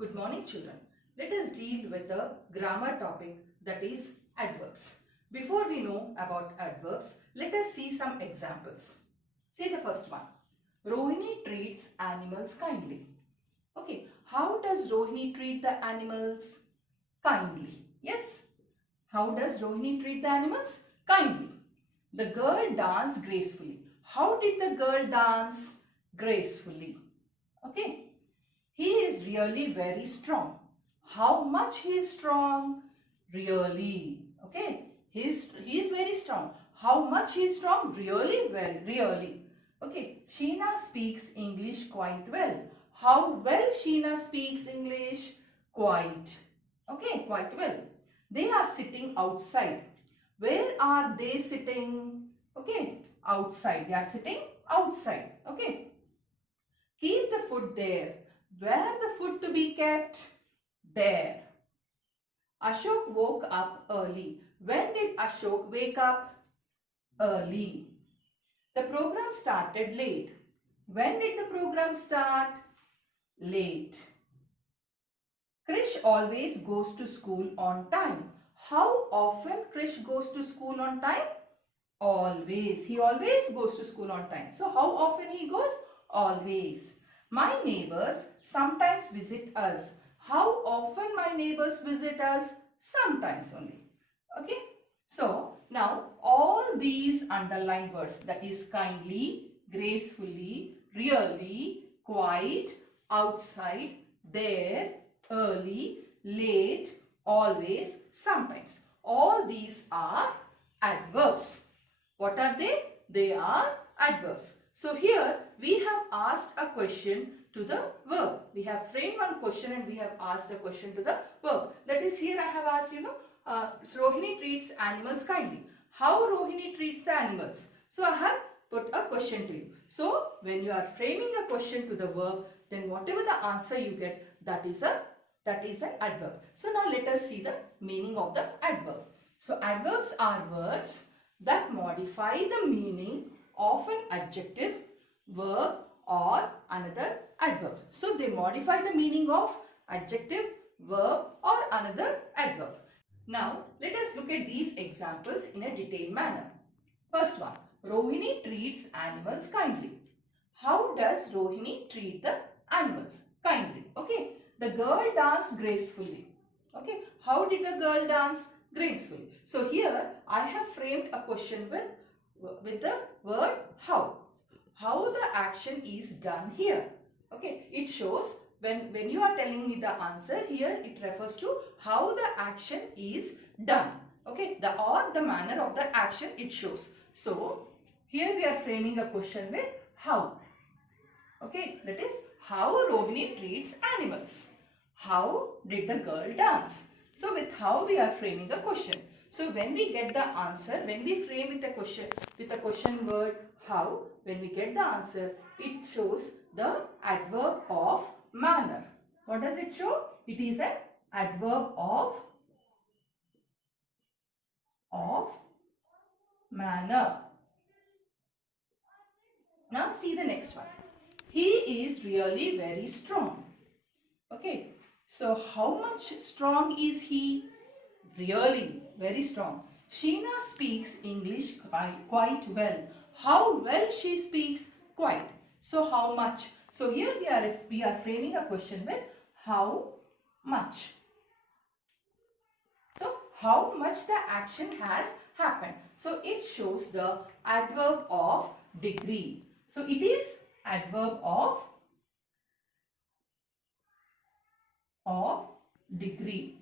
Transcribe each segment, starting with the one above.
Good morning, children. Let us deal with the grammar topic, that is adverbs. Before we know about adverbs, let us see some examples. See the first one. Rohini treats animals kindly. Okay, how does Rohini treat the animals? Kindly. Yes. How does Rohini treat the animals? Kindly. The girl danced gracefully. How did the girl dance? Gracefully. Okay. He is really very strong. How much he is strong? Really. Okay. He is very strong. How much he is strong? Really. Okay. Sheena speaks English quite well. How well Sheena speaks English? Quite. Okay. Quite well. They are sitting outside. Where are they sitting? Okay. Outside. They are sitting outside. Okay. Keep the food there. Where the food to be kept? There. Ashok woke up early. When did Ashok wake up? Early. The program started late. When did the program start? Late. Krish always goes to school on time. How often Krish goes to school on time? Always. He always goes to school on time. So how often he goes? Always. My neighbors sometimes visit us. How often my neighbors visit us? Sometimes only. Okay. So now all these underlined words, that is kindly, gracefully, really, quite, outside, there, early, late, always, sometimes. All these are adverbs. What are they? They are adverbs. So here we have asked a question to the verb. We have framed one question and we have asked a question to the verb. That is, here I have asked, Rohini treats animals kindly. How Rohini treats the animals? So I have put a question to you. So when you are framing a question to the verb, then whatever the answer you get, that is an adverb. So now let us see the meaning of the adverb. So adverbs are words that modify the meaning of an adjective, verb or another adverb. So they modify the meaning of adjective, verb or another adverb. Now let us look at these examples in a detailed manner. First one, Rohini treats animals kindly. How does Rohini treat the animals? Kindly. Okay. The girl danced gracefully. Okay. How did the girl dance? Gracefully. So here I have framed a question with the word how. How the action is done here. Okay. It shows when you are telling me the answer, here it refers to how the action is done. Okay. The manner of the action it shows. So here we are framing a question with how. Okay, that is how Rohini treats animals. How did the girl dance? So with how we are framing a question. So when we get the answer, when we frame with a question word how, when we get the answer, it shows the adverb of manner. What does it show? It is an adverb of manner. Now see the next one. He is really very strong. Okay. So how much strong is he? Really very strong. Sheena speaks English quite well. How well she speaks? Quite. So how much? So here we are framing a question with how much. So how much the action has happened. So it shows the adverb of degree. So it is adverb of degree.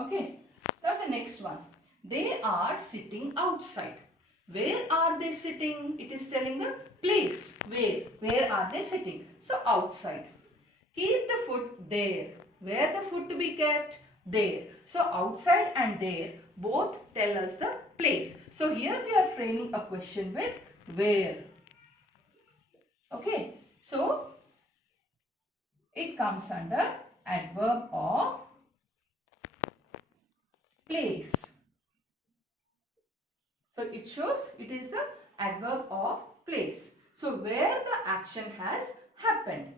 Okay. Now the next one. They are sitting outside. Where are they sitting? It is telling the place. Where? Where are they sitting? So outside. Keep the food there. Where the food to be kept? There. So outside and there both tell us the place. So here we are framing a question with where. Okay. So it comes under adverb of place. So it shows it is the adverb of place. So where the action has happened.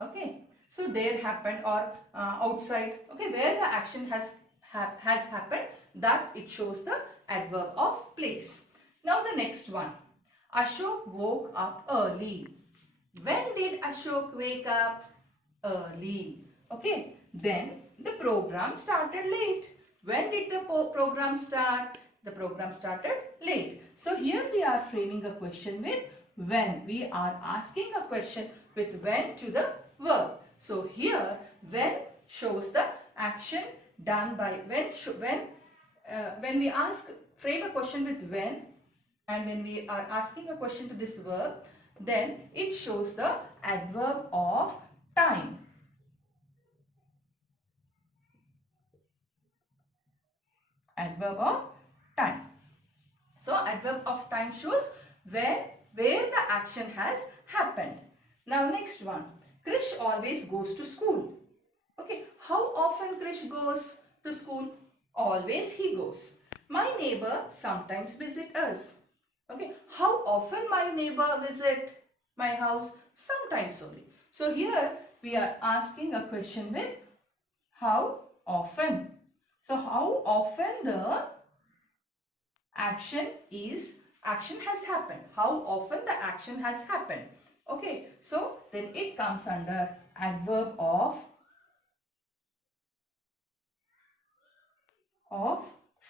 Okay. So there happened, or outside. Okay, where the action has happened, that it shows the adverb of place. Now the next one. Ashok woke up early. When did Ashok wake up? Early. Okay. Then the program started late. When did the program start? The program started late. So here we are framing a question with when. We are asking a question with when to the verb. So here when shows the action done by when we frame a question with when, and when we are asking a question to this verb, then it shows the adverb of time. Adverb of time. So adverb of time shows where the action has happened. Now next one. Krish always goes to school. Okay, how often Krish goes to school? Always he goes. My neighbor sometimes visit us. Okay, how often my neighbor visit my house? Sometimes only. So here we are asking a question with how often. So how often the action has happened. How often the action has happened. Okay, so then it comes under adverb of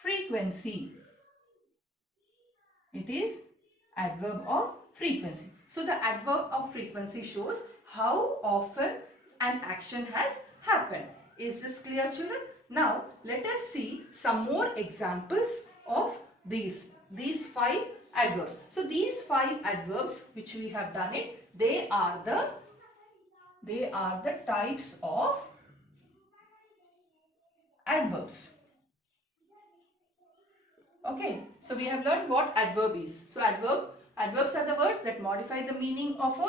frequency. It is adverb of frequency. So the adverb of frequency shows how often an action has happened. Is this clear, children? Now let us see some more examples of these 5 adverbs. So these 5 adverbs which we have done it, they are the types of adverbs. Okay, so we have learned what adverb is. So adverbs are the words that modify the meaning of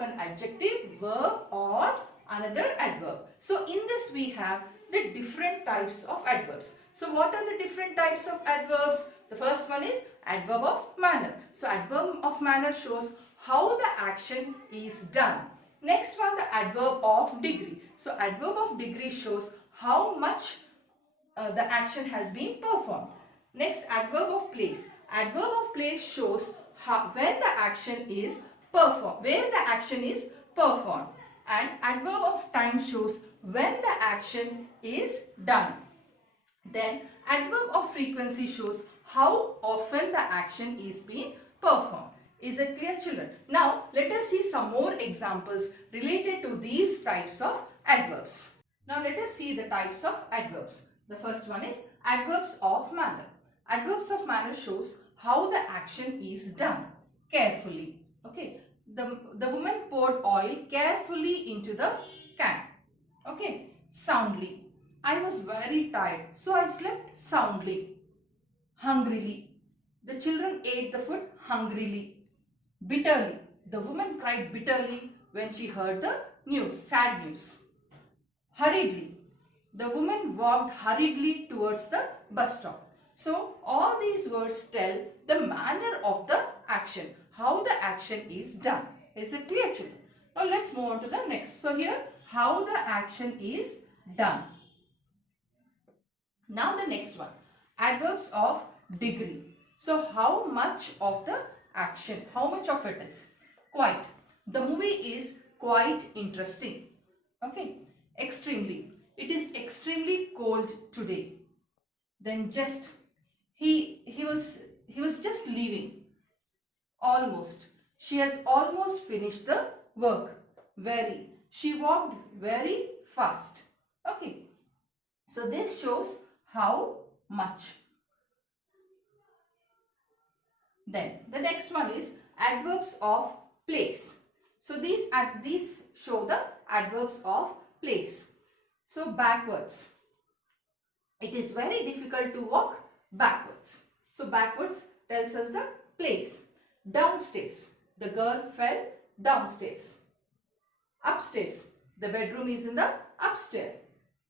an adjective, verb or another adverb. So in this we have the different types of adverbs. So what are the different types of adverbs? The first one is adverb of manner. So adverb of manner shows how the action is done. Next one, the adverb of degree. So adverb of degree shows how much the action has been performed. Next, adverb of place. Adverb of place shows when the action is performed, where the action is performed. And adverb of time shows when the action is done. Then adverb of frequency shows how often the action is being performed. Is it clear, children? Now let us see some more examples related to these types of adverbs. Now let us see the types of adverbs. The first one is adverbs of manner. Adverbs of manner shows how the action is done carefully. Okay, the woman poured oil carefully into the can. Okay, soundly. I was very tired, so I slept soundly. Hungrily. The children ate the food hungrily. Bitterly. The woman cried bitterly when she heard the news, sad news. Hurriedly. The woman walked hurriedly towards the bus stop. So all these words tell the manner of the action, how the action is done. Is it clear, children? Now let's move on to the next. So here, how the action is done. Now the next one, adverbs of degree. So how much of the action, how much of it is? Quite. The movie is quite interesting. Okay. Extremely. It is extremely cold today. Then just. He was just leaving. Almost. She has almost finished the work. Very. She walked very fast. Okay. So this shows how much. Then the next one is adverbs of place. So these show the adverbs of place. So backwards. It is very difficult to walk backwards. So backwards tells us the place. Downstairs. The girl fell downstairs. Upstairs. The bedroom is in the upstairs.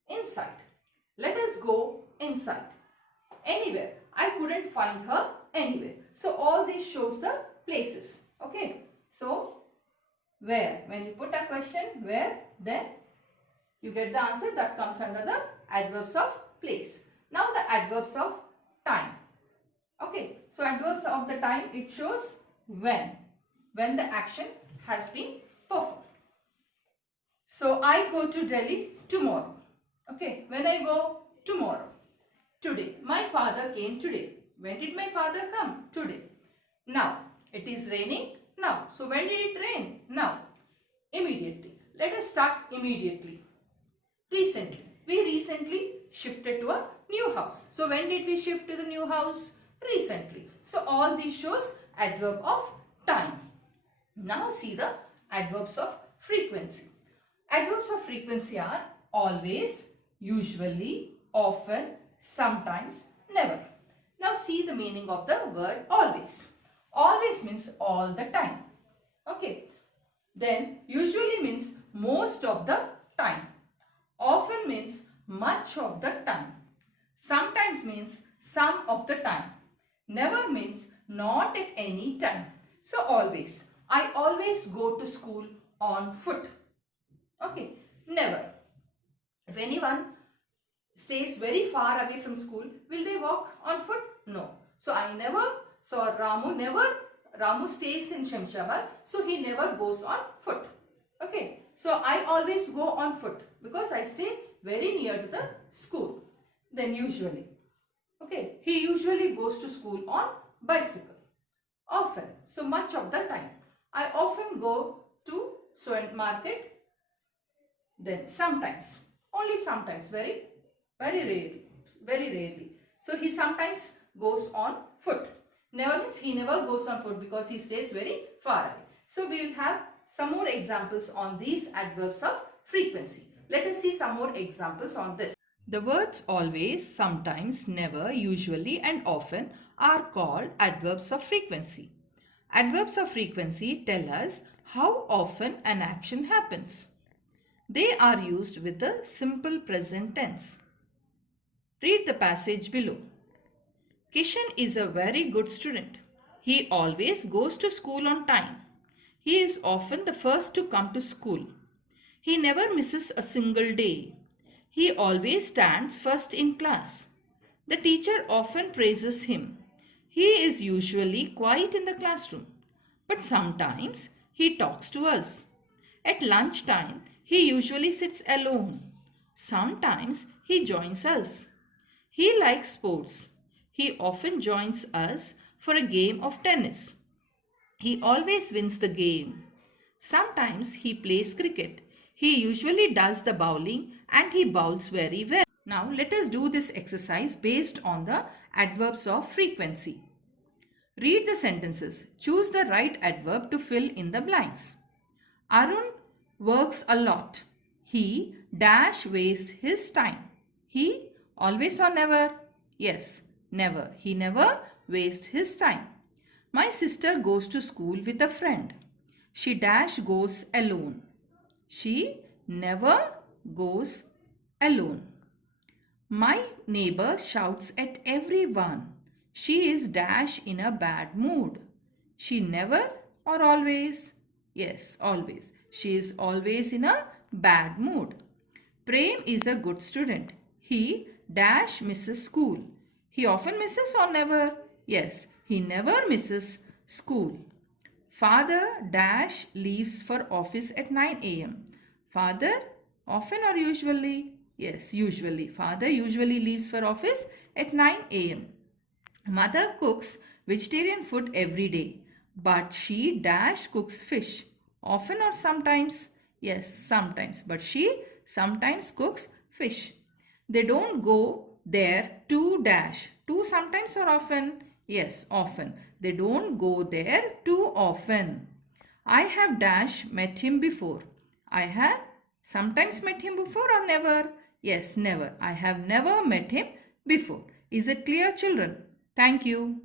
Inside. Let us go inside. Anywhere. I couldn't find her anywhere. So all this shows the places. Okay. So where? When you put a question, where? Then You get the answer that comes under the adverbs of place. Now the adverbs of time. Okay, so adverbs of the time, it shows when the action has been performed. So I go to Delhi tomorrow. Okay, when I go tomorrow. Today, my father came today. When did my father come? Today. Now, it is raining now. So when did it rain? Now. Immediately. Let us start immediately. Recently. We recently shifted to a new house. So when did we shift to the new house? Recently. So all these shows adverb of time. Now see the adverbs of frequency. Adverbs of frequency are always, usually, often, sometimes, never. Now see the meaning of the word always. Always means all the time. Okay. Then usually means most of the time. Often means much of the time. Sometimes means some of the time. Never means not at any time. So always. I always go to school on foot. Okay. Never. If anyone stays very far away from school, will they walk on foot? No. So Ramu stays in Shamshabad, so he never goes on foot. Okay. So I always go on foot because I stay very near to the school. Then usually. Okay. He usually goes to school on bicycle. Often. So much of the time. I often go to market. Then sometimes. Only sometimes. Very rarely. So he sometimes goes on foot. Never means he never goes on foot because he stays very far away. So we will have some more examples on these adverbs of frequency. Let us see some more examples on this. The words always, sometimes, never, usually and often are called adverbs of frequency. Adverbs of frequency tell us how often an action happens. They are used with the simple present tense. Read the passage below. Kishan is a very good student. He always goes to school on time. He is often the first to come to school. He never misses a single day. He always stands first in class. The teacher often praises him. He is usually quiet in the classroom, but sometimes he talks to us. At lunchtime, he usually sits alone. Sometimes he joins us. He likes sports. He often joins us for a game of tennis. He always wins the game. Sometimes he plays cricket. He usually does the bowling and he bowls very well. Now let us do this exercise based on the adverbs of frequency. Read the sentences. Choose the right adverb to fill in the blanks. Arun works a lot. He dash wastes his time. He always or never? Yes, never. He never wastes his time. My sister goes to school with a friend. She dash goes alone. She never goes alone. My neighbor shouts at everyone. She is dash in a bad mood. She never or always? Yes, always. She is always in a bad mood. Prem is a good student. He dash misses school. He often misses or never? Yes, he never misses school. Father dash leaves for office at 9 a.m. Father often or usually? Yes, usually. Father usually leaves for office at 9 a.m. Mother cooks vegetarian food every day, but she dash cooks fish. Often or sometimes? Yes, sometimes. But she sometimes cooks fish. They don't go there to dash. To sometimes or often? Yes, often. They don't go there too often. I have dash met him before. I have sometimes met him before or never? Yes, never. I have never met him before. Is it clear, children? Thank you.